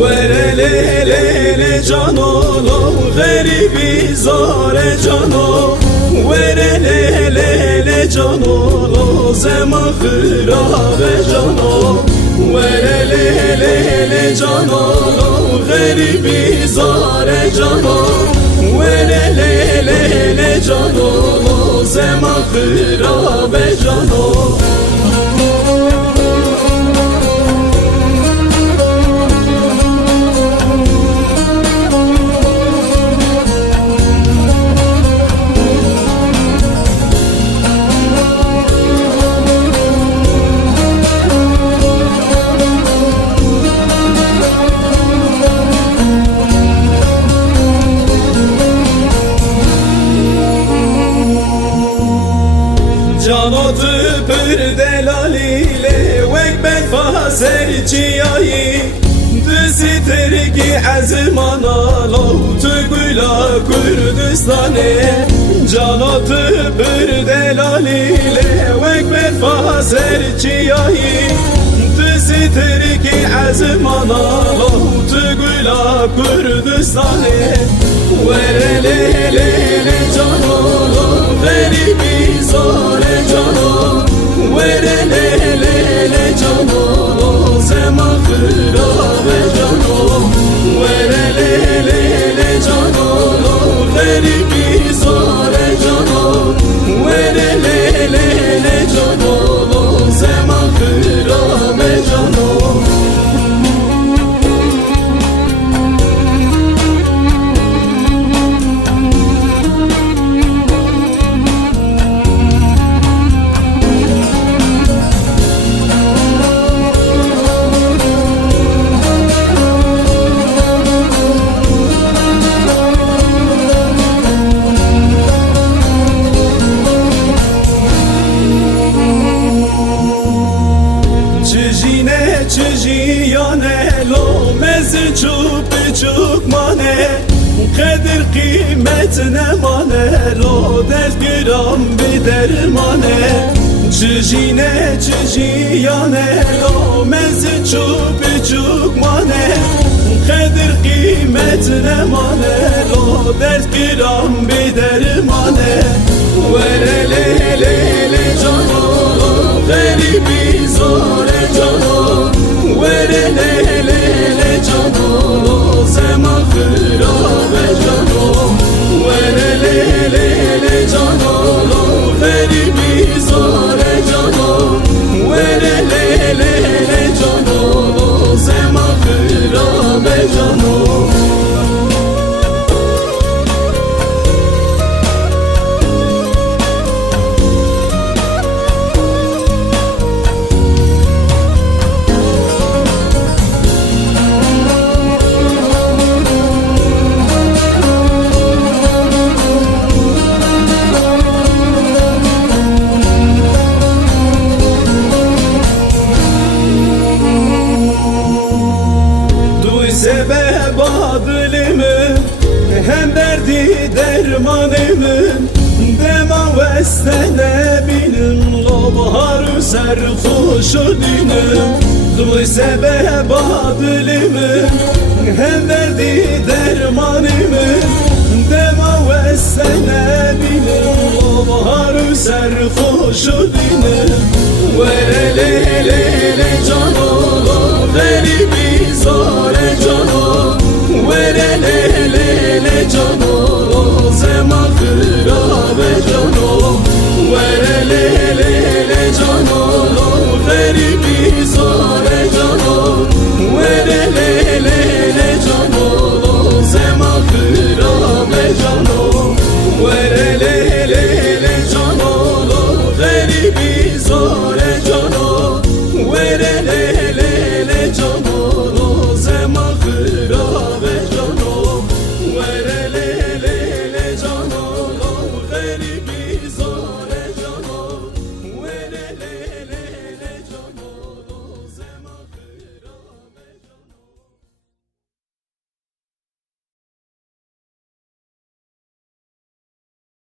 وره لیلی جانو غریبی زاره جانو وره لیلی جانو زمان خراب جانو وره لیلی جانو غریبی زاره جانو وره لیلی جانو زمان خراب جانو جانات پر دلالیله وک بفا سرچیایی دسی ترکی عزمان آلو تو گلا کردستانه جانات پر دلالیله وک بفا سرچیایی دسی ترکی عزمان آلو تو گلا کردستانه وره لیلی جانو غریبی زاره جانو وره لیلی جانو زمان خراب جانو وره لیلی جانو غریبی زاره جانو وره لیلی جانو زمان خراب جانو چجیانه لومز چوب چوب مانه قدر قیمت نمانه رو دلگرام بی درمانه چجیانه لومز چوب چوب مانه قدر قیمت نمانه رو دلگرام بی درمانه وره لیلی جانو غریبی زاره جانو وره لیلی جانو زمان خراب جانو وره لیلی جانو غریبی زاره جانو وره لیلی جانو زمان خراب جانو sebep adılımın hem derdi dermanımın dema vestene bilin lo baharı serhoşu dinim duy sebep adılımın hem derdi dermanımın dema vestene bilin lo baharı serhoşu dinim vere